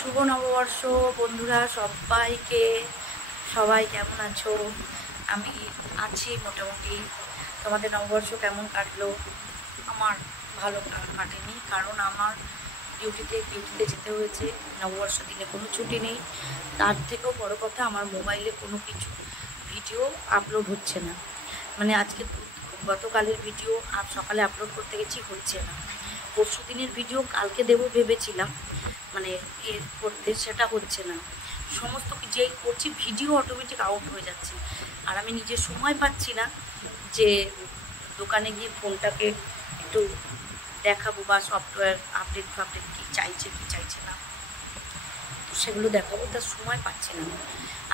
শুভ নববর্ষ বন্ধুরা, সবাই কেমন আছো? আমি আছি মোটামুটি। তোমাদের নববর্ষ কেমন কাটলো? আমার ভালো কাটেনি, কারণ আমার ডিউটিতে যেতে হয়েছে। নববর্ষ দিনে কোনো ছুটি নেই। তার থেকেও বড় কথা, আমার মোবাইলে কোনো কিছু ভিডিও আপলোড হচ্ছে না। মানে আজকে গতকালের ভিডিও আজ সকালে আপলোড করতে গেছি, হচ্ছে না। পরশু দিনের ভিডিও কালকে দেবো ভেবেছিলাম, মানে করতে, সেটা হচ্ছে না। সমস্ত যেই করছি ভিডিও অটোমেটিক আউট হয়ে যাচ্ছে, আর আমি নিজের সময় পাচ্ছি না যে দোকানে গিয়ে ফোনটাকে একটু দেখাবো বা সফটওয়্যার আপডেট কি চাইছে না, তো সেগুলো দেখাবো, তার সময় পাচ্ছি না।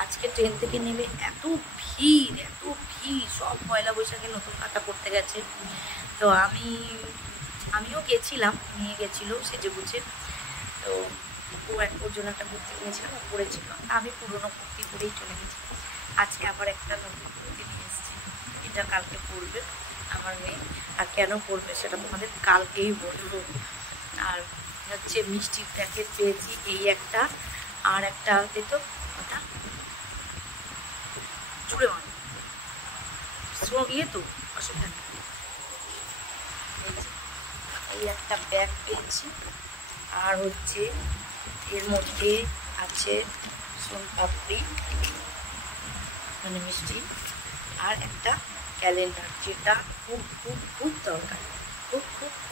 আজকে ট্রেন থেকে নেমে এত ভিড়, সব পয়লা বৈশাখে নতুন কাটা করতে গেছে। তো আমিও গেছিলাম, নিয়ে গেছিলো সেজে গুছে। তো ওর জন্য একটা কুর্তি কিনেছিলাম, ও পরেছিল। আমি পুরোনো কুর্তি পরেই চলে গেছি। আজকে আবার একটা নতুন কুর্তি নিয়ে এসেছি, এটা কালকে পরবে আমার মেয়ে। আর কেন পরবে সেটা তোমাদের কালকেই বলবো। আর হচ্ছে মিষ্টির প্যাকেট পেয়েছি, এই একটা, আর একটা দিত ওটা জুড়ে মানে তো অসুবিধা নেই। এই একটা ব্যাগ পেয়েছি, আর হচ্ছে এর মধ্যে আছে সোনপাপড়ি মানে মিষ্টি, আর একটা ক্যালেন্ডার, যেটা খুব দরকার, খুব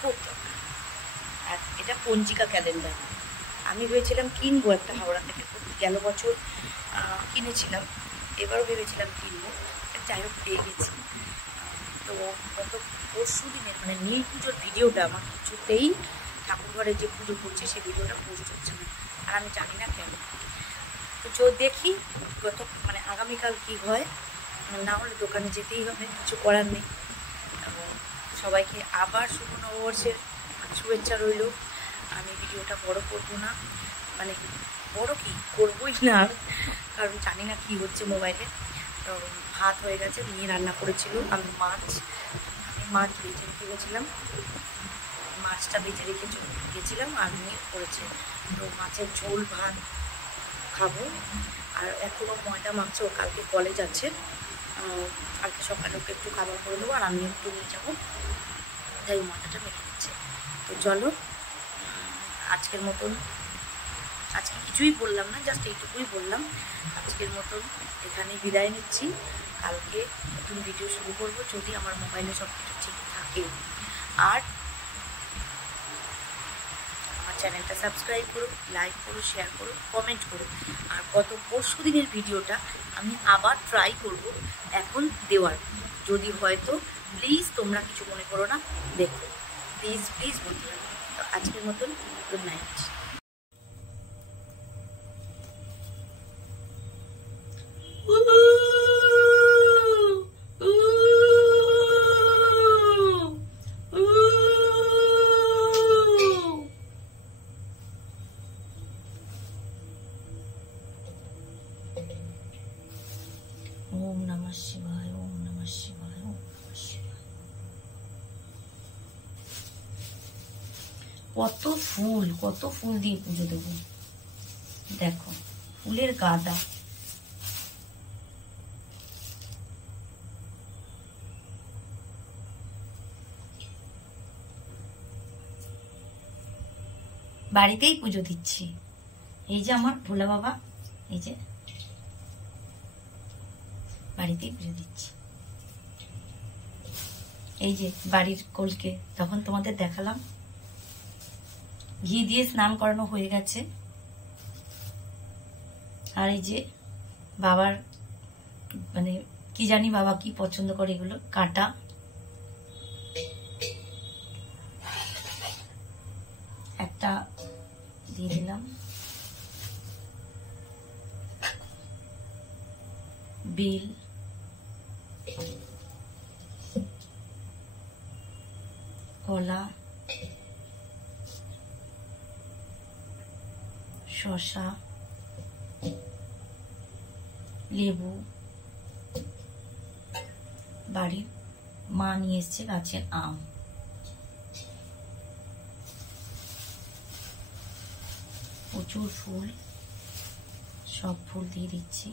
দরকার। আর এটা পঞ্জিকা ক্যালেন্ডার। আমি ভেবেছিলাম কিনবো একটা হাওড়া থেকে, গেল বছর কিনেছিলাম, এবারও ভেবেছিলাম কিনবো, যাই হোক পেয়ে গেছি। তো গত পরশু দিনের মানে নীল পুজোর ভিডিওটা আমার কিছুতেই ঠাকুরঘরে যে পুজো করছে সেই ভিডিওটা পোস্ট হচ্ছে না, আর আমি জানি না কেন। তো দেখি মানে আগামীকাল কি হয়, না হলে দোকানে যেতেই হবে, কিছু করার নেই। সবাইকে আবার শুভ নববর্ষের শুভেচ্ছা রইল। আমি ভিডিওটা বড় করব না, মানে বড় কি করবই না, কারণ জানি না কি হচ্ছে মোবাইলে। তো ভাত হয়ে গেছে, মেয়ে রান্না করেছিল, আমি মাছ বেঁচে রেখে গেছিলাম, মাছটা বেঁচে রেখে গেছিলাম, আর মেয়ে করেছে। তো মাছের ঝোল ভাত খাবো। আর এখনও ময়দা মাখছে, ও কালকে কলেজ আছে, কালকে সকালে ওকে একটু খাবার করে দেবো, আর আমি একটু নিয়ে যাবো, তাই ময়দাটা মেখে দিচ্ছে। তো চলো, আজকের মতন, আজকে কিছুই বললাম না, জাস্ট এইটুকুই বললাম। আজকের মতন এখানেই বিদায় নিচ্ছি, কালকে নতুন ভিডিও শুরু করবো, যদি আমার মোবাইলে সব কিছু ঠিক থাকে। আর আমার চ্যানেলটা সাবস্ক্রাইব করো, লাইক করো, শেয়ার করো, কমেন্ট করো। আর গত পরশু দিনের ভিডিওটা আমি আবার ট্রাই করব এখন দেওয়ার, যদি হয়তো প্লিজ তোমরা কিছু মনে করো না, দেখো প্লিজ বন্ধুরা। তো আজকের মতন গুড নাইট। ওম নমঃ শিবায়, ওম নমঃ শিবায়, ওম নমঃ শিবায়। কত ফুল দিয়ে পুজো দেবো, দেখো ফুলের গাদা। বাড়িতেই পুজো দিচ্ছি। এই যে আমার ভোলা বাবা, এই যে বাড়িতেই পুজো দিচ্ছি। এই যে বাড়ির কোলকে তখন তোমাদের দেখালাম, ঘি দিয়ে স্নান করানো হয়ে গেছে। আর এই যে বাবার, মানে কি জানি বাবা কি পছন্দ করে, এগুলো কাটা, একটা দিয়ে দিলাম, বিল, কলা, শসা, লেবু, বাড়ির মা নিয়ে এসছে গাছের আম, প্রচুর ফুল, সব ফুল দিয়ে দিচ্ছি।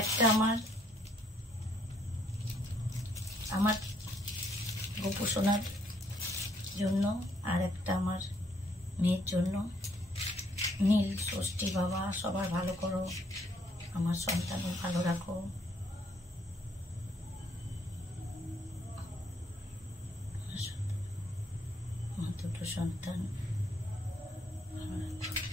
একটা আমার গোপু সোনার জন্য, আর একটা আমার মেয়ের জন্য। নীল ষষ্ঠী বাবা সবার ভালো করো, আমার সন্তানও ভালো রাখো। আমার দুটো সন্তান ভালো রাখো।